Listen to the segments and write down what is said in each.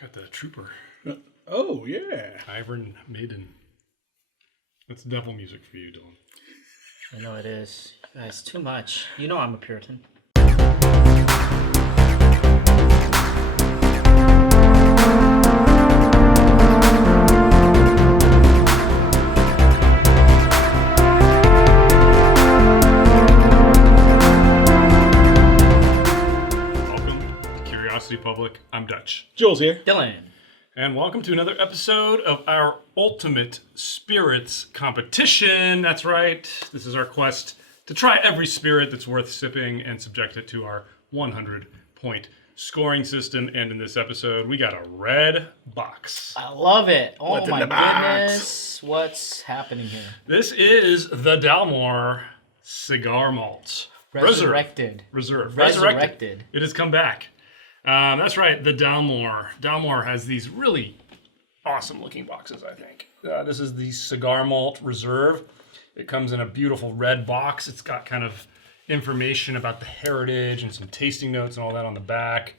Got the Trooper. Oh, yeah. Iron Maiden. That's devil music for you, Dylan. I know it is. Guys, too much. You know I'm a Puritan. Public. I'm Dutch. Jules here. Dylan. And welcome to another episode of our Ultimate Spirits Competition. That's right. This is our quest to try every spirit that's worth sipping and subject it to our 100-point scoring system. And in this episode, we got a red box. I love it. Oh What's in my the box? goodness. What's happening here? This is the Dalmore Cigar Malt Resurrected. Reserve. Resurrected. It has come back. That's right, the Dalmore. Dalmore has these really awesome looking boxes, I think. This is the Cigar Malt Reserve. It comes in a beautiful red box. It's got kind of information about the heritage and some tasting notes and all that on the back.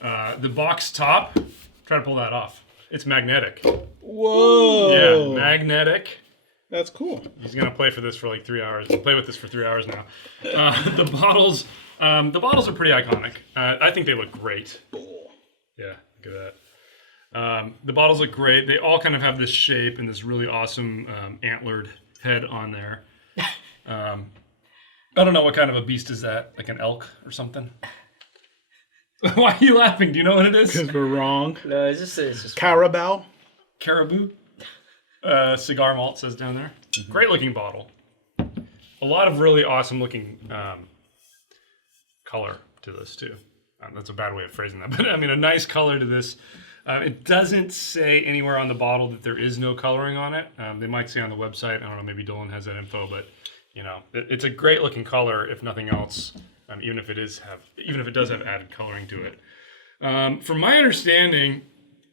The box top, try to pull that off. It's magnetic. Whoa. Yeah, magnetic. That's cool. He's gonna play for this for like 3 hours. Play with this for 3 hours now. The bottles are pretty iconic. I think they look great. Yeah, look at that. The bottles look great. They all kind of have this shape and this really awesome antlered head on there. I don't know what kind of a beast is that, like an elk or something. Why are you laughing? Do you know what it is? Because we're wrong. No, it's just Carabao. Caribou. Cigar malt says down there. Mm-hmm. Great looking bottle. A lot of really awesome looking color to this too. That's a bad way of phrasing that, but I mean a nice color to this. It doesn't say anywhere on the bottle that there is no coloring on it. They might say on the website. I don't know. Maybe Dylan has that info, but you know, it's a great looking color. If nothing else, even if it does have added coloring to it. From my understanding,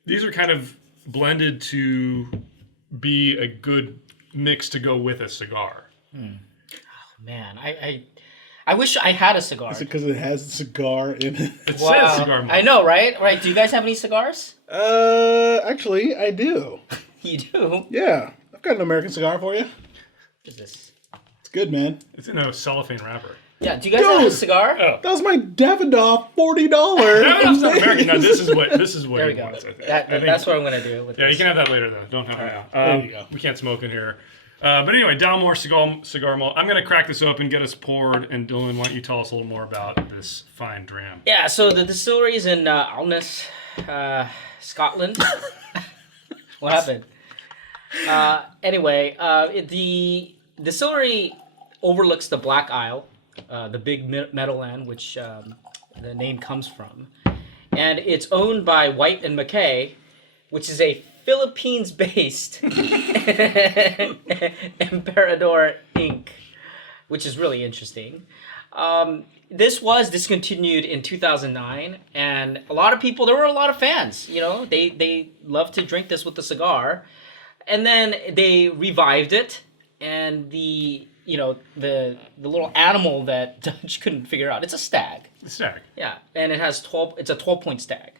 these are kind of blended to be a good mix to go with a cigar. Oh, man, I wish I had a cigar. Is it because it has a cigar in it? It says cigar malt. I know, right? Right. Do you guys have any cigars? Actually, I do. You do? Yeah. I've got an American cigar for you. What is this? It's good, man. It's in a cellophane wrapper. Yeah, do you guys have a Dude! cigar? Oh. That was my Davidoff $40. Davidoff's not American. No, this is what There we he go. wants, I think. That's what I'm going to do with Yeah, this. you can have that later, though. Don't have it now. There you go. We can't smoke in here. But anyway, Dalmore Cigar Malt. I'm going to crack this open, get us poured, and Dylan, why don't you tell us a little more about this fine dram? Yeah, so the distillery is in Alness, Scotland. What happened? Anyway, the distillery overlooks the Black Isle, the big meadowland, which the name comes from. And it's owned by White and McKay, which is a Philippines-based Emperador Inc., which is really interesting. This was discontinued in 2009, and there were a lot of fans. You know, they love to drink this with a cigar, and then they revived it, and the little animal that Dutch couldn't figure out. It's a stag. The stag. Yeah, and it's a 12-point stag.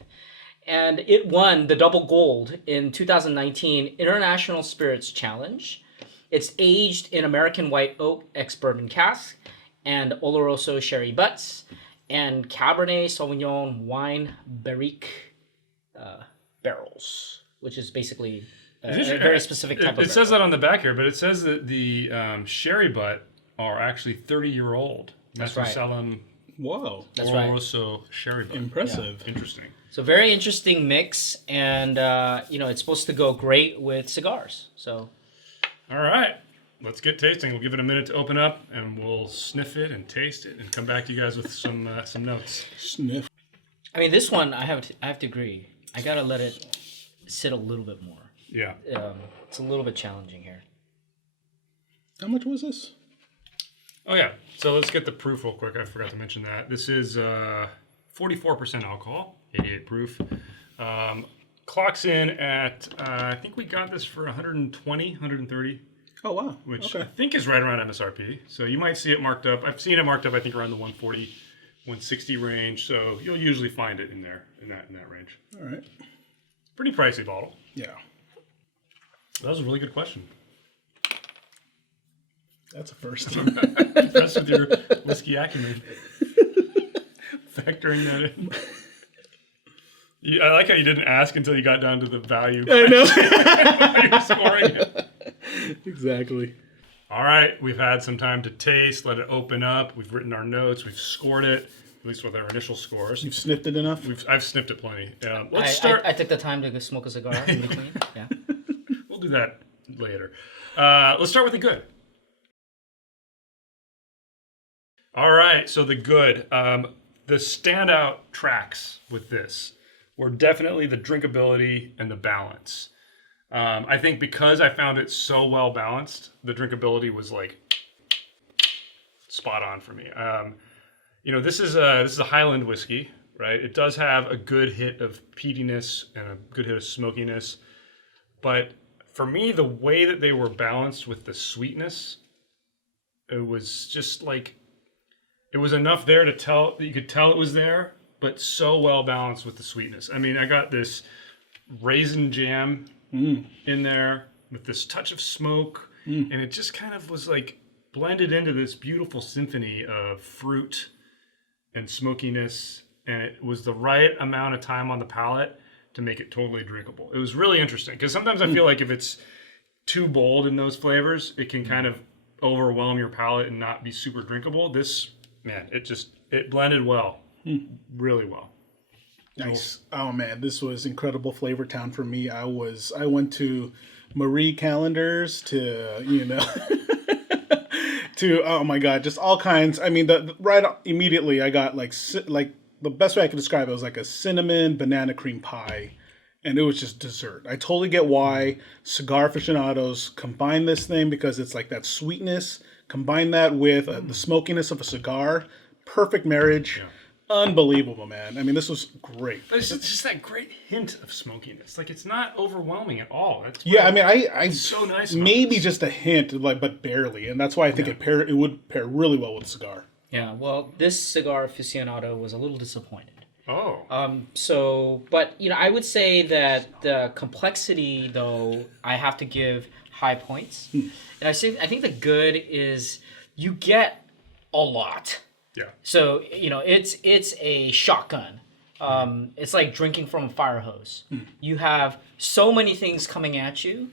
And it won the double gold in 2019 International Spirits Challenge. It's aged in American White Oak ex-bourbon cask and Oloroso sherry butts and Cabernet Sauvignon wine barrique barrels, which is basically a very specific type of barrel. It says that on the back here, but it says that the sherry butt are actually 30-year-old. That's right. Methuselah Whoa. That's right. Oloroso sherry butt. Impressive. Yeah. Interesting. So very interesting mix, and it's supposed to go great with cigars. So, all right, let's get tasting. We'll give it a minute to open up, and we'll sniff it and taste it, and come back to you guys with some notes. Sniff. I mean, this one I have to agree. I gotta let it sit a little bit more. Yeah. It's a little bit challenging here. How much was this? Oh yeah. So let's get the proof real quick. I forgot to mention that this is 44% alcohol. 88 proof. Clocks in at, I think we got this for 120, 130. Oh, wow. Which okay. I think is right around MSRP. So you might see it marked up. I've seen it marked up, I think, around the 140, 160 range. So you'll usually find it in there, in that range. All right. Pretty pricey bottle. Yeah. That was a really good question. That's a first. Impressed with your whiskey acumen. Factoring that in. I like how you didn't ask until you got down to the value. I know. You were scoring it. Exactly. All right, we've had some time to taste, let it open up. We've written our notes. We've scored it, at least with our initial scores. You've sniffed it enough? I've sniffed it plenty. Let's start. I took the time to go smoke a cigar in between. Yeah. We'll do that later. Let's start with the good. All right, so the good. The standout tracks with this were definitely the drinkability and the balance. I think because I found it so well balanced, the drinkability was like spot on for me. This is a Highland whiskey, right? It does have a good hit of peatiness and a good hit of smokiness, but for me, the way that they were balanced with the sweetness, it was just like it was enough there to tell that you could tell it was there, but so well balanced with the sweetness. I mean, I got this raisin jam in there with this touch of smoke, and it just kind of was like blended into this beautiful symphony of fruit and smokiness, and it was the right amount of time on the palate to make it totally drinkable. It was really interesting because sometimes I feel like if it's too bold in those flavors, it can kind of overwhelm your palate and not be super drinkable. This, man, it blended well, really well. Nice. Oh man, this was incredible flavor town for me. I went to Marie Callender's to to oh my god, just all kinds. I mean, right immediately I got like the best way I could describe it was like a cinnamon banana cream pie, and it was just dessert. I totally get why cigar aficionados combine this thing because it's like that sweetness. Combine that with the smokiness of a cigar. Perfect marriage. Yeah. Unbelievable, man. I mean, this was great. But it's just that great hint of smokiness. Like, it's not overwhelming at all. I mean, it's so nice. Maybe just a hint, but barely. And that's why I think it would pair really well with a cigar. Yeah, well, this cigar aficionado was a little disappointed. Oh. But, I would say that the complexity, though, I have to give high points. And I think the good is you get a lot. Yeah. So, it's a shotgun. It's like drinking from a fire hose. You have so many things coming at you.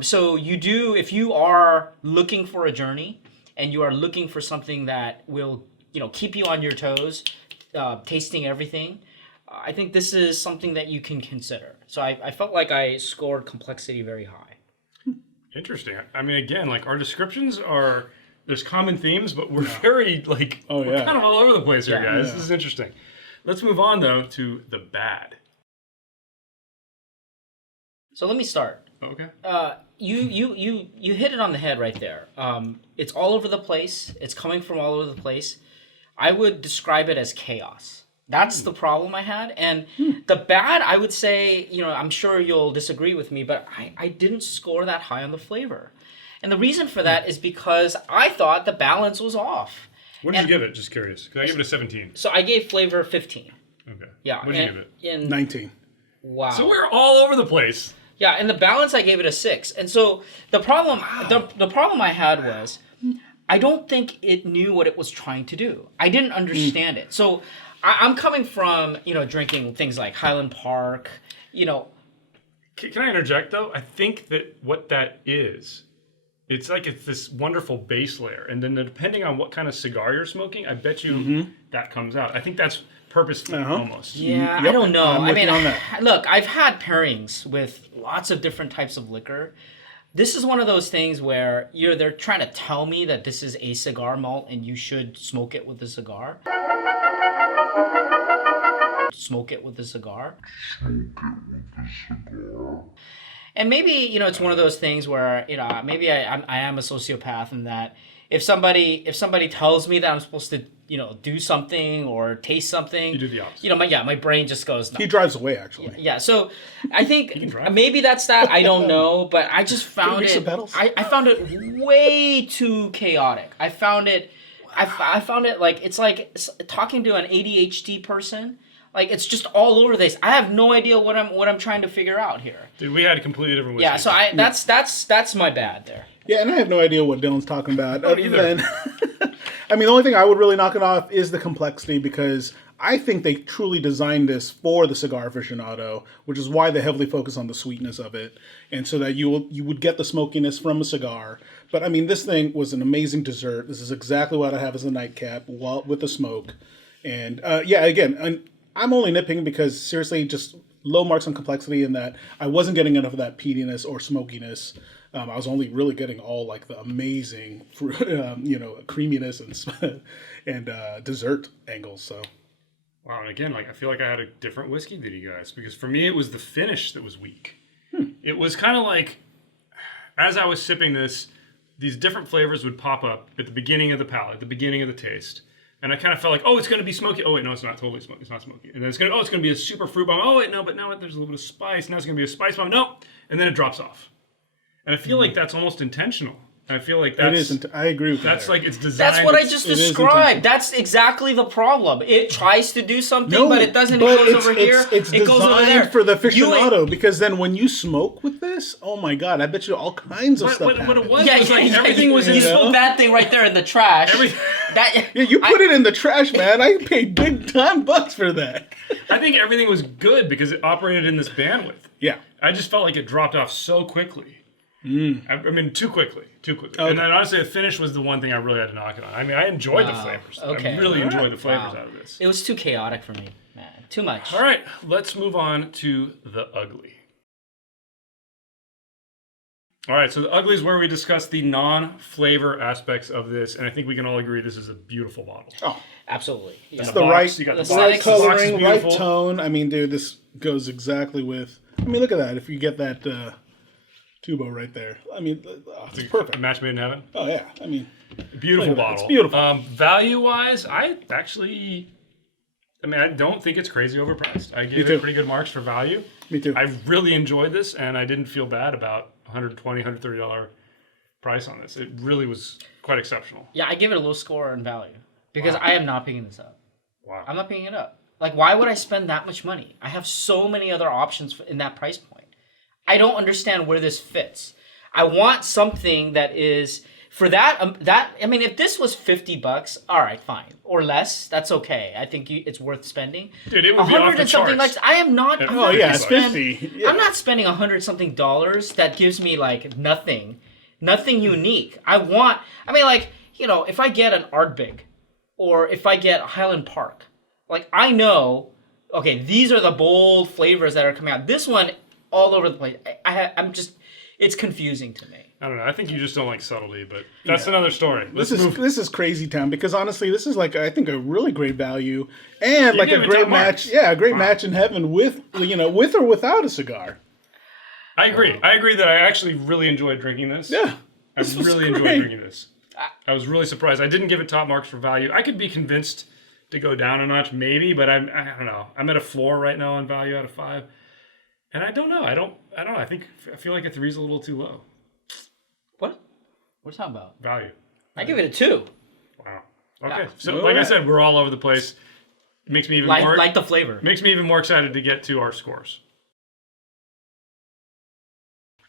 So if you are looking for a journey and you are looking for something that will, keep you on your toes, tasting everything, I think this is something that you can consider. So I felt like I scored complexity very high. Interesting. I mean, again, like our descriptions are... There's common themes, but we're very, we're kind of all over the place here, guys. This is interesting. Let's move on, though, to the bad. So let me start. Okay. You hit it on the head right there. It's all over the place. It's coming from all over the place. I would describe it as chaos. That's the problem I had. And the bad, I would say, I'm sure you'll disagree with me, but I didn't score that high on the flavor. And the reason for that is because I thought the balance was off. What did you give it? Just curious. Because I give it a 17. So I gave flavor 15. Okay. Yeah. What did you give it? 19. Wow. So we're all over the place. Yeah, and the balance I gave it a 6. And so the problem the problem I had was I don't think it knew what it was trying to do. I didn't understand it. So I'm coming from, drinking things like Highland Park, Can I interject, though? I think that what that is... It's like it's this wonderful base layer, and then depending on what kind of cigar you're smoking, I bet you that comes out. I think that's purposeful almost. Yeah, I don't know. I mean, look, I've had pairings with lots of different types of liquor. This is one of those things where they're trying to tell me that this is a cigar malt and you should smoke it with a cigar. Smoke it with a cigar. And maybe, it's one of those things where, maybe I am a sociopath in that if somebody tells me that I'm supposed to, do something or taste something, you do the opposite. My brain just goes, no. He drives away, actually. Yeah, so I think maybe that's that. I don't know, but I just found it. I found it way too chaotic. I found it like it's like talking to an ADHD person. Like it's just all over this. I have no idea what I'm trying to figure out here. Dude, we had a completely different whiskey. Yeah, so that's my bad there. Yeah, and I have no idea what Dylan's talking about. Other either. than, I mean, the only thing I would really knock it off is the complexity, because I think they truly designed this for the cigar aficionado, which is why they heavily focus on the sweetness of it, and so that you would get the smokiness from a cigar. But I mean, this thing was an amazing dessert. This is exactly what I have as a nightcap with the smoke. And yeah, again, I'm only nitpicking because seriously, just low marks on complexity in that I wasn't getting enough of that peatiness or smokiness. I was only really getting all like the amazing, creaminess and dessert angles. So. Wow, and again, like I feel like I had a different whiskey than you guys, because for me it was the finish that was weak. It was kind of like, as I was sipping this, these different flavors would pop up at the beginning of the palate, at the beginning of the taste. And I kind of felt like, oh, it's going to be smoky. Oh, wait, no, it's not totally smoky. It's not smoky. And then it's going to be a super fruit bomb. Oh, wait, no, but now there's a little bit of spice. Now it's going to be a spice bomb. No. And then it drops off. And I feel like that's almost intentional. I feel like that's... It isn't. I agree with you. That's like it's designed... That's what I just described. That's exactly the problem. It tries to do something, but it doesn't. It goes over here. It's it goes over there. designed for the aficionado, because then when you smoke with this, oh my god, I bet you all kinds of stuff happens. What it was like everything was... You smoked that thing right there in the trash. Yeah, you put it in the trash, man. I paid big time bucks for that. I think everything was good because it operated in this bandwidth. Yeah. I just felt like it dropped off so quickly. I mean, too quickly. Okay. And then honestly, the finish was the one thing I really had to knock it on. I mean, I enjoyed the flavors. Okay. I really enjoyed the flavors out of this. It was too chaotic for me, man. Too much. All right, let's move on to the ugly. All right, so the ugly is where we discuss the non-flavor aspects of this, and I think we can all agree this is a beautiful bottle. Oh, absolutely. Yeah. It's the box, you got the right box. The box is coloring, right beautiful. tone. I mean, dude, this goes exactly with... I mean, look at that. If you get that tubo right there. I mean, it's perfect. A match made in heaven. Oh, yeah. I mean... Beautiful bottle. It's beautiful. Value-wise, I don't think it's crazy overpriced. I gave it pretty good marks for value. Me too. I really enjoyed this, and I didn't feel bad about $120, $130 price on this. It really was quite exceptional. Yeah, I give it a low score on value because I am not picking this up. Wow. I'm not picking it up. Like, why would I spend that much money? I have so many other options in that price point. I don't understand where this fits. I want something that is for that. I mean, if this was $50, all right, fine, or less, that's okay. I think it's worth spending. Dude, it would be off the something charts. like I am not. I'm Oh not yeah, gonna it's spend- 50. Yeah. I'm not spending $100 something that gives me like nothing unique. I mean, like, you know, if I get an Ardbeg or if I get Highland Park, like I know, okay, these are the bold flavors that are coming out. This one, all over the place. It's confusing to me. I don't know. I think you just don't like subtlety, but that's another story. This is crazy town, because honestly, this is like, I think, a really great value and like a great match. Yeah, a great match in heaven with or without a cigar. I agree. I agree that I actually really enjoyed drinking this. Yeah, I really enjoyed drinking this. I was really surprised. I didn't give it top marks for value. I could be convinced to go down a notch, maybe, but I don't know. I'm at a 4 right now on value out of 5, and I don't know. I don't know. I feel like a 3 is a little too low. What? What are you talking about? Value. I give it a 2. Wow. Okay. Yeah. So, like I said, we're all over the place. It makes me even more like the flavor. Makes me even more excited to get to our scores.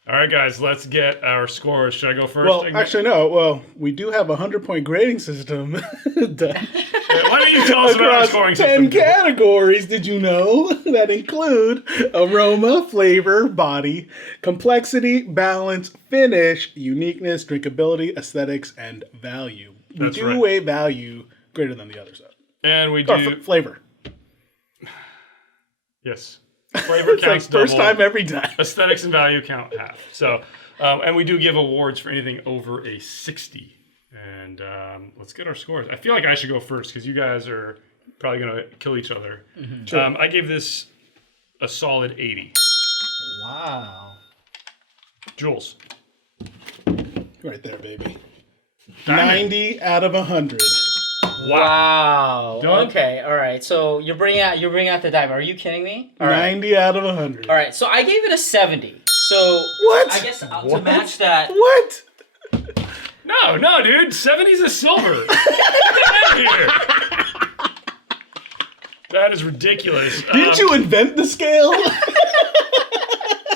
All right, guys, let's get our scores. Should I go first? Well, actually, no. Well, we do have a 100-point grading system. Why don't you tell us about our scoring 10 system? categories, did you know, that include aroma, flavor, body, complexity, balance, finish, uniqueness, drinkability, aesthetics, and value. We do weigh value greater than the others, though. And we do... flavor. Yes. Flavor It's counts like first double. time every time. Aesthetics and value count half. So, and we do give awards for anything over a 60. And let's get our scores. I feel like I should go first because you guys are probably going to kill each other. Mm-hmm. Sure. I gave this a solid 80. Wow. Jules. Right there, baby. Diamond. 90 out of 100. Wow. Done? Okay. All right. So you're bringing out the dive. Are you kidding me? All right. 90 out of 100. All right. So I gave it a 70. So What? I guess to match that. What? No, dude. 70's a silver. Get out of here. That is ridiculous. Didn't you invent the scale?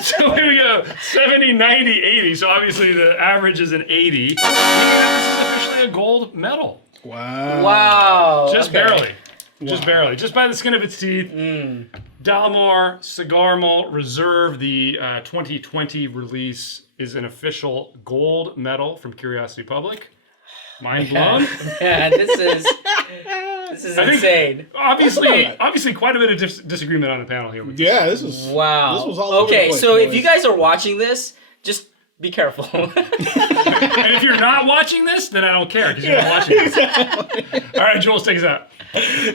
So here we go. 70, 90, 80. So obviously the average is an 80. Meaning that this is officially a gold medal. Wow. Wow. Just okay. barely. Just barely. Just by the skin of its teeth. Dalmore Cigar Malt Reserve, the 2020 release, is an official gold medal from Curiosity Public. Mind blown. Yeah, this is insane. Obviously, quite a bit of disagreement on the panel here. With this. Yeah, this was Wow. This was all over the okay, place, so if boys. you guys are watching this, just be careful. And if you're not watching this, then I don't care because you're not watching this. All right, Jules, take us out.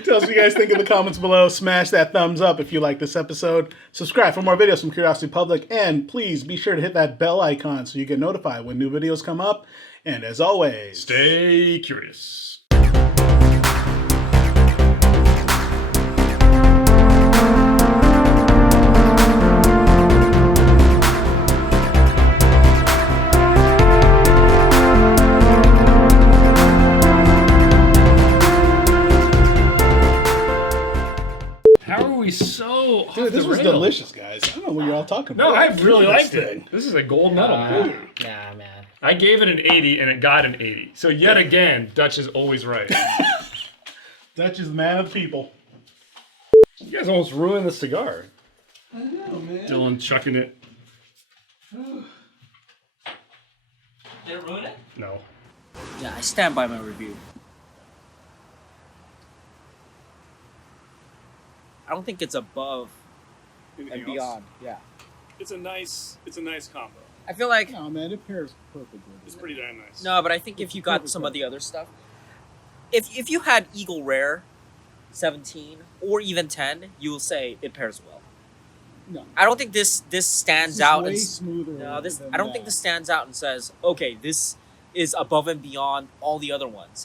Tell us what you guys think in the comments below. Smash that thumbs up if you like this episode. Subscribe for more videos from Curiosity Public. And please be sure to hit that bell icon so you get notified when new videos come up. And as always, Stay curious. How are we so dude, this off was the rail? delicious, guys. I don't know what you're all talking No, about. I really liked this it. thing. This is a gold medal. Yeah, man. I gave it an 80 and it got an 80. So yet again, Dutch is always right. Dutch is the man of the people. You guys almost ruined the cigar. I know, man. Dylan chucking it. Did it ruin it? No. Yeah, I stand by my review. I don't think it's above and beyond. Yeah. It's a nice combo. I feel like No, man, it pairs perfectly. It's pretty damn nice. no, but I think if you got some of the other stuff, if you had Eagle Rare 17 or even 10, you will say it pairs well. No. I don't think this stands This is out. way and, smoother. no, this than I don't think that. this stands out and says, okay, this is above and beyond all the other ones.